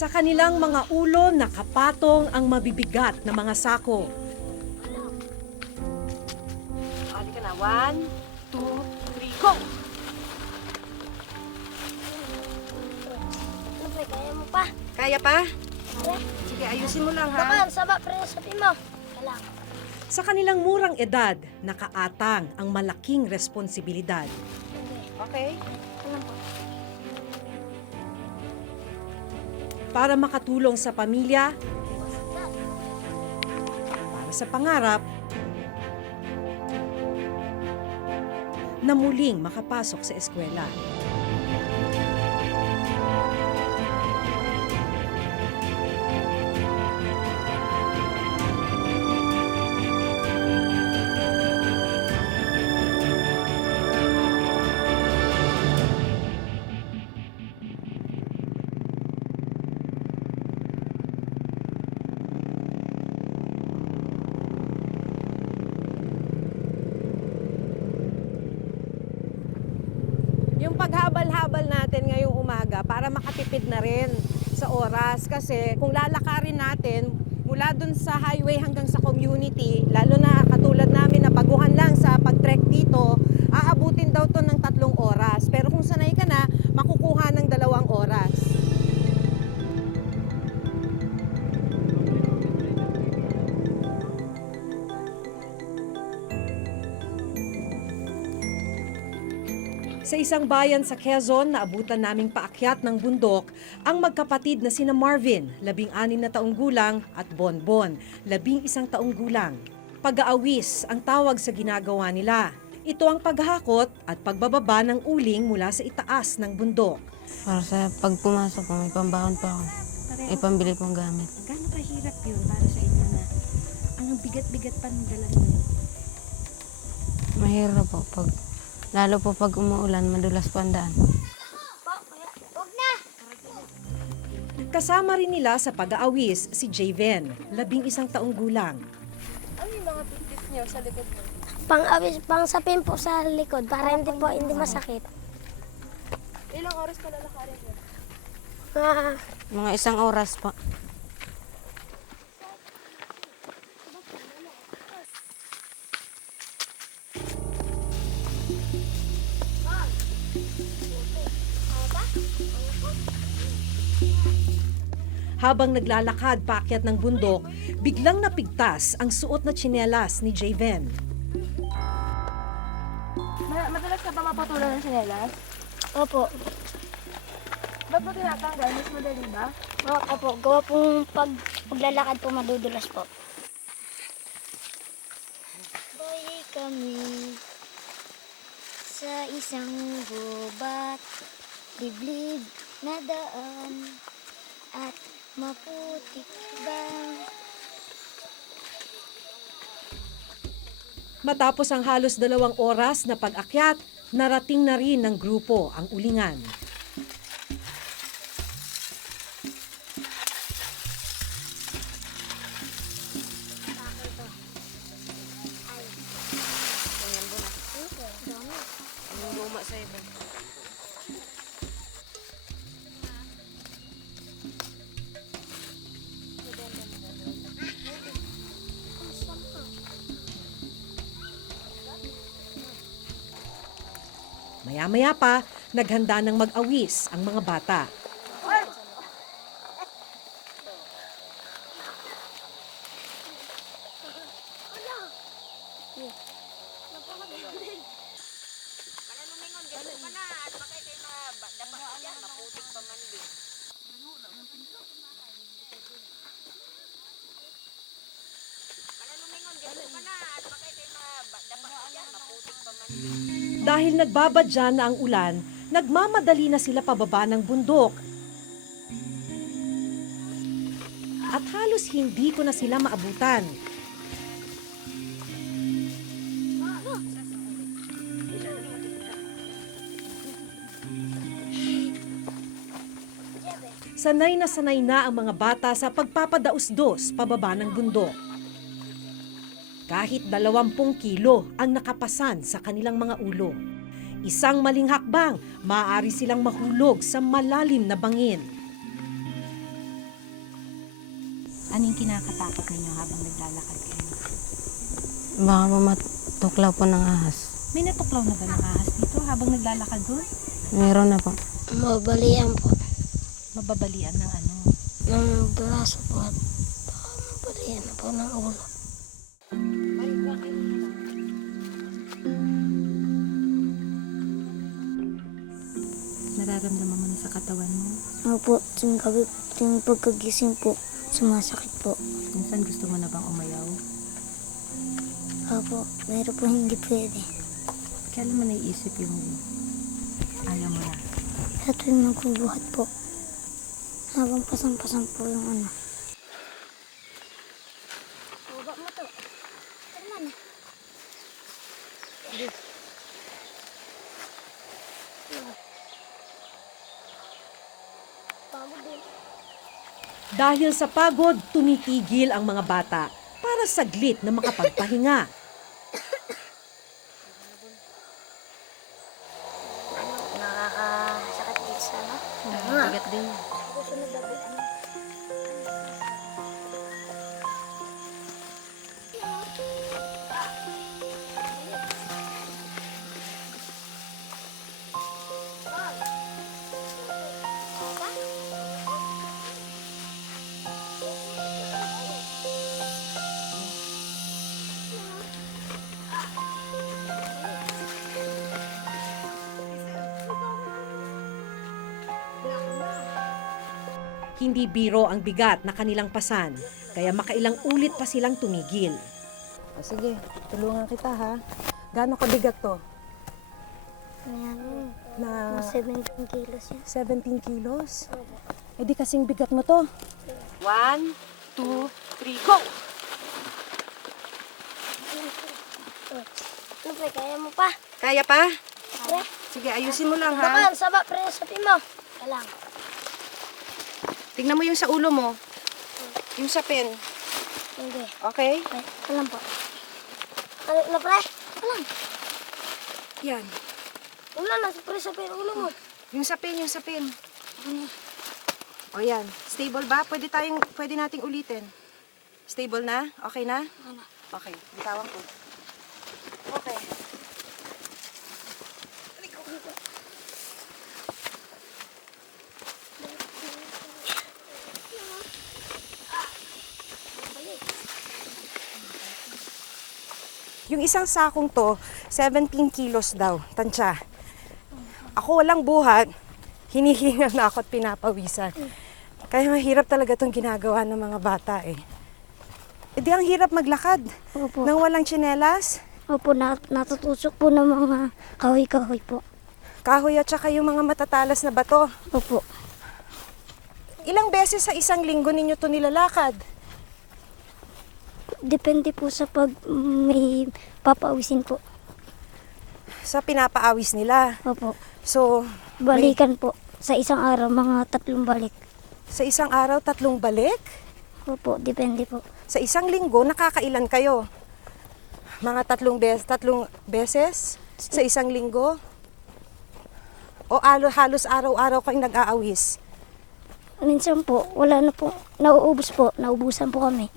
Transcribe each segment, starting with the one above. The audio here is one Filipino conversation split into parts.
Sa kanilang mga ulo nakapatong ang mabibigat na mga sako. Ali ka na. 1, 2, 3, go! Ano ba, kaya mo pa? Kaya pa? Pre, Sige, ayusin mo lang naman, ha. sama pre, sabi mo. Kailangan. Sa kanilang murang edad, nakaatang ang malaking responsibilidad. Okay? Alam po. Para makatulong sa pamilya, para sa pangarap, na muling makapasok sa eskwela. Yung paghabal-habal natin ngayong umaga para makatipid na rin sa oras. Kasi kung lalakarin natin mula dun sa highway hanggang sa community, lalo na katulad namin na baguhan lang sa pag-trek dito, aabutin daw to ng 3 oras. Pero kung sanay ka na, makukuha ng 2 oras. Sa isang bayan sa Quezon, naabutan naming paakyat ng bundok ang magkapatid na sina Marvin, 16 na taong gulang, at Bonbon, 11 taong gulang. Pag-aawis ang tawag sa ginagawa nila. Ito ang paghahakot at pagbababa ng uling mula sa itaas ng bundok. Para sa pag pumasok po, may pambahon pa ako. May pambili pong gamit. Gaano kahirap yun para sa inyo na ang bigat-bigat pa ng dala niyo? Mahirap po. Lalo po pag umuulan, madulas po ang daan. Huwag na! Kasama rin nila sa pag-aawis si Javen, 11 taong gulang. Ano yung mga tip niyo sa likod mo? Pang sapin po sa likod para hindi masakit. Ilang oras pa lalakarin mo? Mga 1 oras po. Habang naglalakad paakyat ng bundok, biglang napigtas ang suot na tsinelas ni Javen. Madalas ka ba maputulan ng sinelas? Opo. Ba't mo tinatanggal? Mas madali ba? Opo, gawa pong paglalakad po madudulas po. Boy kami sa isang gubat, liblib na daan at maputik ba? Matapos ang halos 2 oras na pag-akyat, narating na rin ng grupo ang ulingan. Ang luma sa iba. Maya-maya pa, naghanda ng mag-awis ang mga bata. Dahil nagbabadya na ang ulan, nagmamadali na sila pababa ng bundok. At halos hindi ko na sila maabutan. Sanay na ang mga bata sa pagpapadaos-dos pababa ng bundok. Kahit 20 kilo ang nakapasan sa kanilang mga ulo. Isang maling hakbang, maaari silang mahulog sa malalim na bangin. Anong kinakatakot ninyo habang naglalakad kayo? Baka po matuklaw po ng ahas. May natuklaw na ba ng ahas dito habang naglalakad doon? Meron na po. Mabalian po. Mababalian ng ano? Ng braso po at mabalian na po ng ulo. Nararamdaman mo na sa katawan mo? Opo, tuwing pagkagising po, sumasakit po. Minsan gusto mo na bang umayaw? Opo, pero po hindi pwede. Kailan mo naiisip yung ayaw mo na? Sa tuwing magbubuhat po, habang pasang-pasang po yung ano. Baba mo to. Tama na. Pagod din. Dahil sa pagod, tumitigil ang mga bata para saglit na makapagpahinga. Nakakasakit dito sa ano? Bigat din. Susunod na ano? Hindi biro ang bigat na kanilang pasan, kaya makailang ulit pa silang tumigil. O sige, tulungan kita ha. Gaano kabigat to? Ayan, Na mga 17 kilos yan. 17 kilos? Eh di kasing bigat mo to. 1, 2, 3, go! Ano pre, kaya mo pa? Kaya pa? Pre, Sige, ayusin mo lang ha. bakal, saba pre, sabi mo. Kailang. Tingnan mo yung sa ulo mo. Yung sa pen. Hindi. Okay? Pre, alam po. Kaya na pre, alam. Yan. Wala na, pre, sabi ulo mo. Yung sa pen, yung sa pen. O yan. Stable ba? Pwede nating ulitin. Stable na? Okay na? Ano? Okay. Bitawan ko. Okay. Yung isang sakong to, 17 kilos daw, tansya. Ako walang buhat, hinihinga na ako at pinapawisan. Kaya mahirap talaga itong ginagawa ng mga bata eh. E di ang hirap maglakad Opo. nang walang tsinelas, Opo, natutusok po ng mga kahoy-kahoy po. kahoy at saka yung mga matatalas na bato. Opo. Ilang beses sa isang linggo ninyo to nilalakad? Depende po sa pag may papaawisin po. Sa pinapaawis nila. Opo. So, Balikan po. Sa isang araw, mga 3 balik. sa isang araw, 3 balik? Opo, depende po. Sa isang linggo, nakakailan kayo? Mga 3 beses sa isang linggo? O halos araw-araw kayong nag-aawis? Minsan po, wala na po. Nauubos po. Naubusan po kami.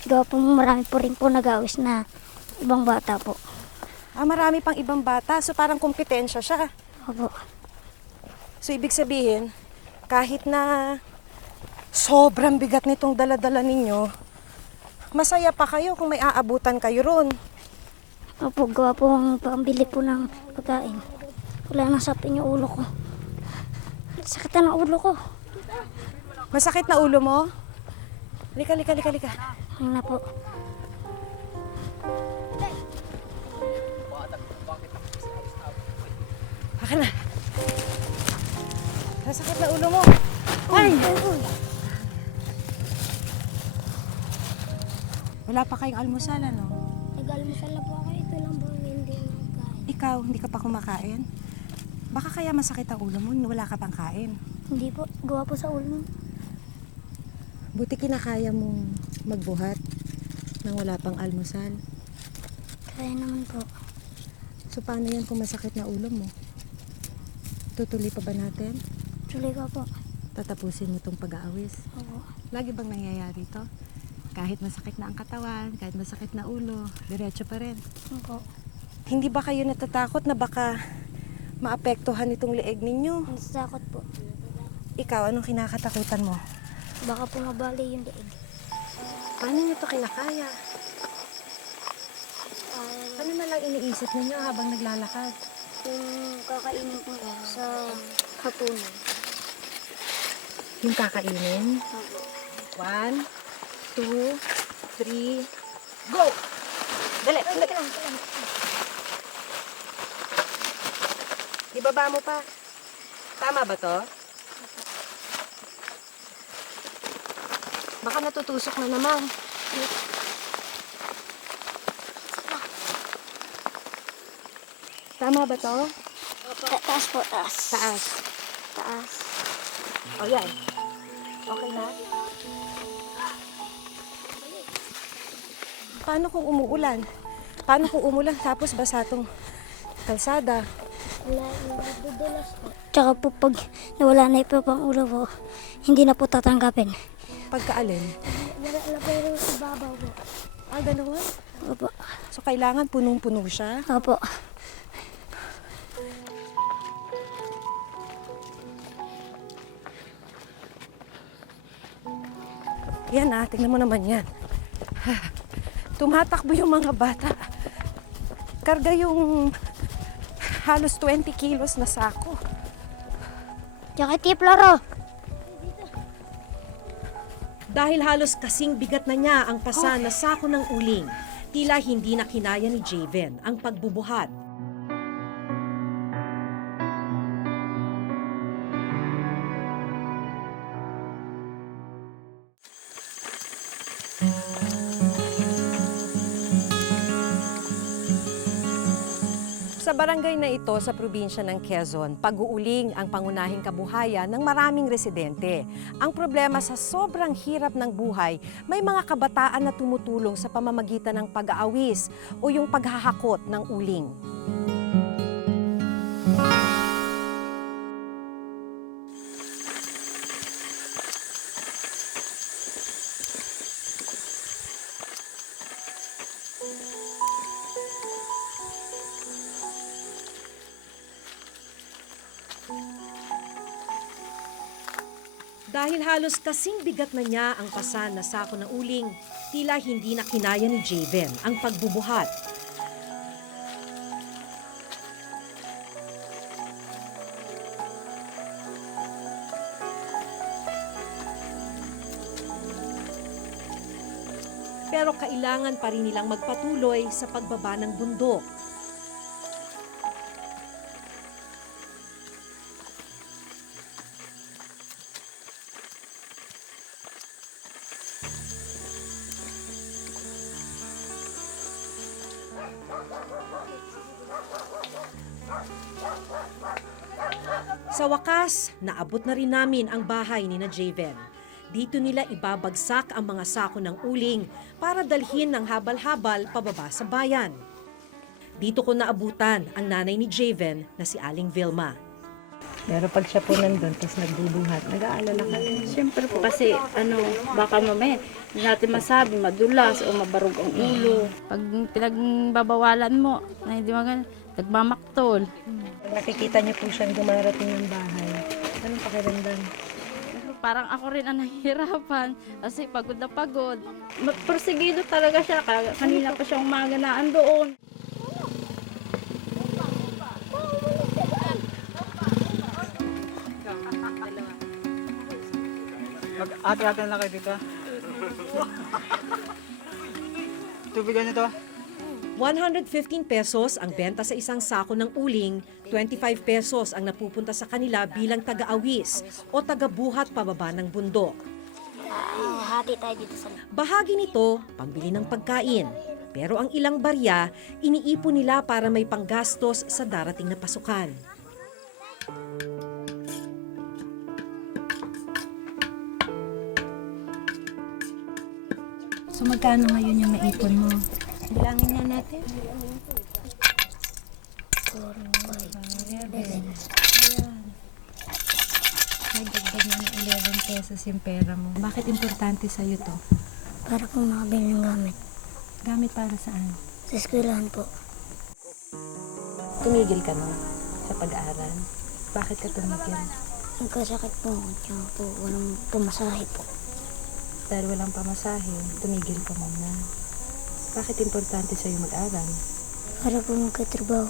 Gawa po marami po rin po nag-aawis na ibang bata po. Ah, marami pang ibang bata, so parang kompetensya siya. Opo. So, ibig sabihin, kahit na sobrang bigat nitong dala-dala ninyo, masaya pa kayo kung may aabutan kayo ron. Opo, gawa po ang pambili po ng pagkain. Wala nang sapin yung ulo ko. Sakit na ng ulo ko. Masakit na ulo mo? Lika. Ayun na po. Baka na. Masakit na ulo mo. Ay! Wala pa kayong almusal, ano? Nag-almusal na po ako. Ito lang po hindi nagkain. Ikaw, hindi ka pa kumakain? Baka kaya masakit ang ulo mo, wala ka pang kain. Hindi po. Gawa po sa ulo. Buti kinakaya mong magbuhat nang wala pang almusal. Kaya naman po. So paano yan kung masakit na ulo mo? Tutuloy pa ba natin? Tuloy ko po. Tatapusin mo itong pag-aawis. Opo. Lagi bang nangyayari ito? Kahit masakit na ang katawan, kahit masakit na ulo, diretso pa rin. Opo. Hindi ba kayo natatakot na baka maapektuhan itong leeg ninyo? Natatakot po. Ikaw, anong kinakatakutan mo? Baka po mabali yung leeg. Paano nyo ito kinakaya? Ano na lang iniisip ninyo habang naglalakad? Yung kakainin po sa hapunan. Yung kakainin? Opo. 1, 2, 3, go! Dali, dali. Ibaba mo pa. Tama ba to? Baka natutusok na naman. Tama ba to? Taas po, taas. Taas. Taas. O yan. Okay na? Paano kung umuulan? Paano kung umulan tapos basa tong kalsada? Wala yung dudulas po. Tsaka po pag nawala na ito pang ulo po, hindi na po tatanggapin. Pagkaalin? Wala na po yung ibabaw po. Ah, gano'n? Opo. So, kailangan punong-puno siya? Opo. Yan tingnan mo naman yan. Tumatakbo yung mga bata. Karga yung halos 20 kilos na sako. Tsaka tiplaro. Dahil halos kasing bigat na niya ang pasa na sako ng uling, tila hindi na kinaya ni Javen ang pagbubuhat. Sa barangay na ito sa probinsya ng Quezon, pag-uuling ang pangunahing kabuhayan ng maraming residente. Ang problema sa sobrang hirap ng buhay, may mga kabataan na tumutulong sa pamamagitan ng pag-aawis o yung paghahakot ng uling. Dahil halos kasing bigat na niya ang pasa na sako ng uling, tila hindi na kinaya ni Javen ang pagbubuhat. Pero kailangan pa rin nilang magpatuloy sa pagbaba ng bundok. Sa wakas, naabot na rin namin ang bahay ni na Javen. Dito nila ibabagsak ang mga sako ng uling para dalhin ng habal-habal pababa sa bayan. Dito ko naabutan ang nanay ni Javen na si Aling Vilma. Pero pag siya po nandun, tapos nagbubuhat, nag-aalala ka rin. Siyempre po kasi baka mamaya hindi natin masabi, madulas o mabarog ang ulo. Pag pinagbabawalan mo, na hindi maganda, nagmamaktol. Pag nakikita niyo po siyang dumarating ng bahay, anong pakiramdam? Parang ako rin ang nahihirapan kasi pagod na pagod. Porsigido talaga siya, kanina pa siyang umaga na andoon. Mag-ate-ate na kayo dito. Tubigan nyo to. 115 pesos ang benta sa isang sako ng uling, 25 pesos ang napupunta sa kanila bilang taga-awis o taga-buhat pababa ng bundok. Hati tayo dito sa... Bahagi nito, pambili ng pagkain. Pero ang ilang barya, iniipon nila para may panggastos sa darating na pasukan. So magkano ngayon yung naipon mo? Bilangin nga natin. 4, 5, 11. dagdag mo ng 11 pesos yung pera mo. Bakit importante sa'yo to? Para po makabili ng gamit. Gamit para saan? Sa eskwelahan po. Tumigil ka na sa pag-aaral. Bakit ka tumigil? Nagkasakit po ako. Tsaka po walang pumasahe po. Dahil walang pamasahe, tumigil ka muna. Bakit importante sa'yo mag-aral? Para po magkatrabaho.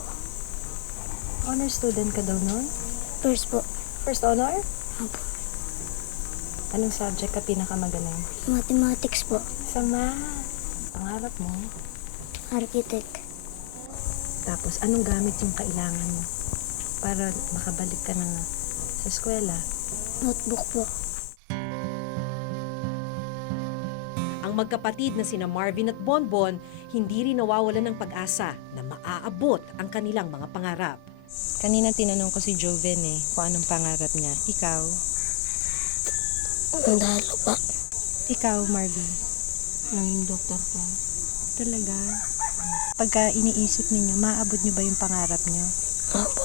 Honor student ka daw nun? First po. First honor? Opo. Anong subject ka pinakamagaling? Mathematics po. Sa math. Pangarap mo? Architect. Tapos, anong gamit yung kailangan mo para makabalik ka na sa eskwela? Notebook po. Ang magkapatid na sina Marvin at Bonbon hindi rin nawawalan ng pag-asa na maaabot ang kanilang mga pangarap. Kanina tinanong ko si Joven kung anong pangarap niya. Ikaw? Mandalo pa. Ikaw, Marvin? Naging doktor po. Talaga? Pagka iniisip ninyo, maaabot niyo ba yung pangarap niyo? Opo.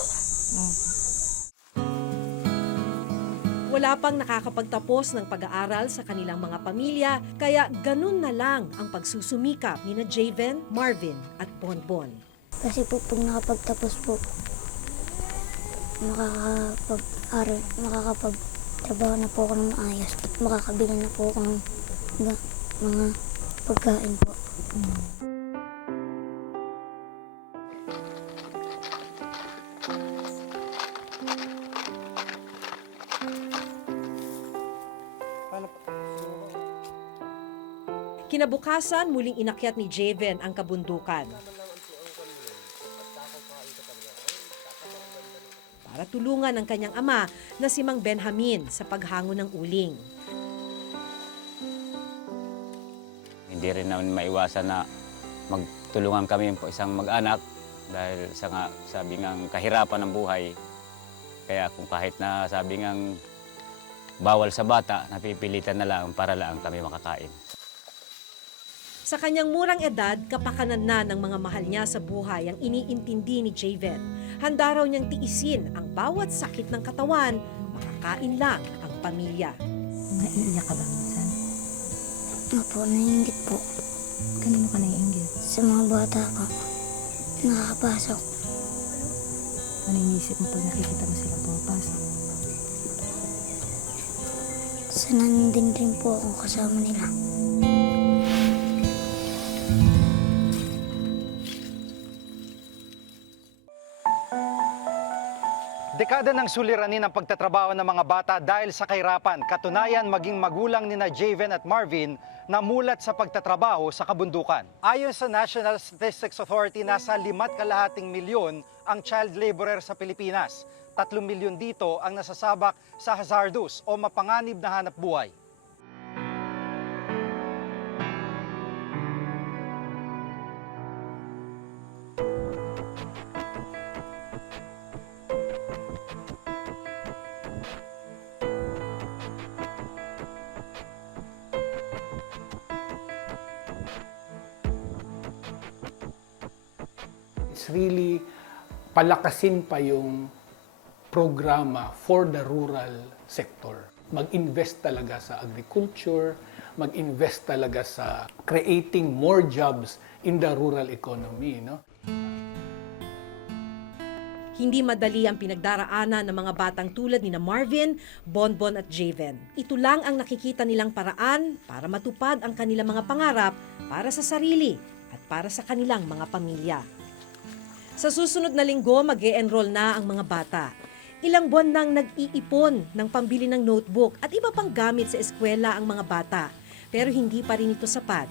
Wala pang nakakapagtapos ng pag-aaral sa kanilang mga pamilya, kaya ganun na lang ang pagsusumikap ni na Javen, Marvin at Bonbon. Kasi po pag nakapagtapos po, makakapag-aral, makakapagtrabaho na po ako ng maayos at makakabili na po ako ng mga pagkain po. Kinabukasan, muling inakyat ni Javen ang kabundukan. Para tulungan ang kanyang ama na si Mang Benjamin sa paghango ng uling. Hindi rin namin maiwasan na magtulungan kami po isang mag-anak dahil sa nga sabi ngang kahirapan ng buhay. Kaya kung kahit na sabi ngang bawal sa bata, napipilitan na lang para lang kami makakain. Sa kanyang murang edad, kapakanan na ng mga mahal niya sa buhay ang iniintindi ni Javen. Handa raw niyang tiisin ang bawat sakit ng katawan, makakain lang ang pamilya. Naiiyak ka ba minsan? Opo, naiingit po. Kanino ka naiinggit? Sa mga bata po, nakakapasok. Ano iniisip mo pag nakikita mo silang pumapasok? Sana din rin po ako kasama nila. Dekada ng suliranin ang pagtatrabaho ng mga bata dahil sa kahirapan. Katunayan, maging magulang ni na Javen at Marvin namulat sa pagtatrabaho sa kabundukan. Ayon sa National Statistics Authority, nasa 5.2 milyon ang child laborer sa Pilipinas. 3 milyon dito ang nasasabak sa hazardous o mapanganib na hanap buhay. It's really palakasin pa yung programa for the rural sector. Mag-invest talaga sa agriculture, mag-invest talaga sa creating more jobs in the rural economy, no? Hindi madali ang pinagdaraanan ng mga batang tulad ni na Marvin, Bonbon at Javen. Ito lang ang nakikita nilang paraan para matupad ang kanilang mga pangarap para sa sarili at para sa kanilang mga pamilya. Sa susunod na linggo, mag-e-enroll na ang mga bata. Ilang buwan nang nag-iipon ng pambili ng notebook at iba pang gamit sa eskwela ang mga bata. Pero hindi pa rin ito sapat.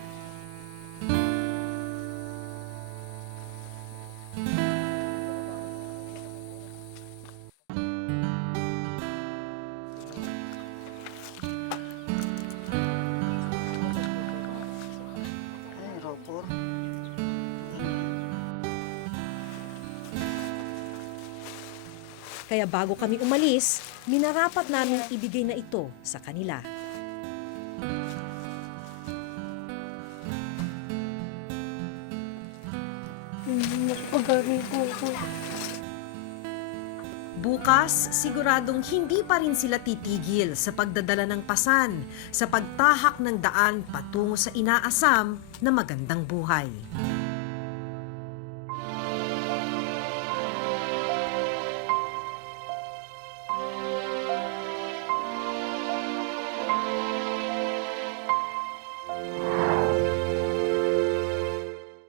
Kaya bago kami umalis, minarapat namin ibigay na ito sa kanila. Bukas, siguradong hindi pa rin sila titigil sa pagdadala ng pasan, sa pagtahak ng daan patungo sa inaasam na magandang buhay.